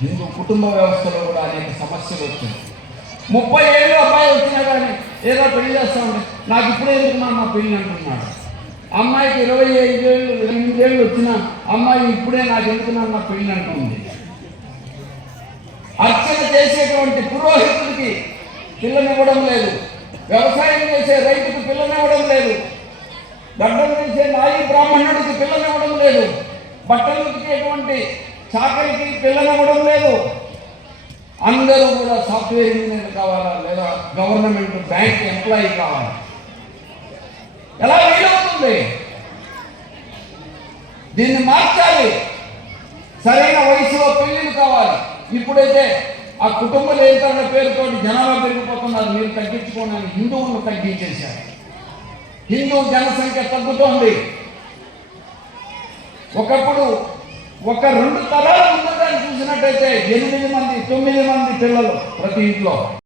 హిందూ కుటుంబ వ్యవస్థలో కూడా అనేక సమస్యలు వచ్చాయి. 30 ఏళ్ళు అబ్బాయి వచ్చినా కానీ ఏదో పెళ్లి చేస్తామండి, నాకు ఇప్పుడే ఎందుకున్నాను మా పెళ్ళి అంటున్నాడు. అమ్మాయికి 25 ఏళ్ళు 28 ఏళ్ళు వచ్చినా అమ్మాయి ఇప్పుడే నాకు ఎందుకున్నాను నా పెళ్ళి అంటుంది. అర్చన చేసేటువంటి పురోహితుడికి పిల్లనివ్వడం లేదు, వ్యవసాయం చేసే రైతుకు పిల్లనివ్వడం లేదు, గడ్డం చేసే నాయి బ్రాహ్మణుడికి పిల్లనివ్వడం లేదు, బట్టలు ఉతికేటువంటి చాకలికి పిల్లనివ్వడం లేదు. అందరూ కూడా సాఫ్ట్వేర్ ఇంజనీర్ కావాలా, లేదా గవర్నమెంట్ బ్యాంక్ ఎంప్లాయీ కావాలా? ఎలా వీలవుతుంది? దీన్ని మార్చాలి. సరైన వయసులో పెళ్లిళ్ళు కావాలి. ఇప్పుడైతే ఆ కుటుంబ నియంత్రణ పేరుతో జనాభా పెరిగిపోతున్నారు, మీరు తగ్గించుకోవడానికి హిందువులను తగ్గించేశారు. హిందూ జనసంఖ్య తగ్గుతోంది. ఒకప్పుడు ఒక 2 తరాల ముందుగా చూసినట్టయితే 8 మంది 9 మంది పిల్లలు ప్రతి ఇంట్లో.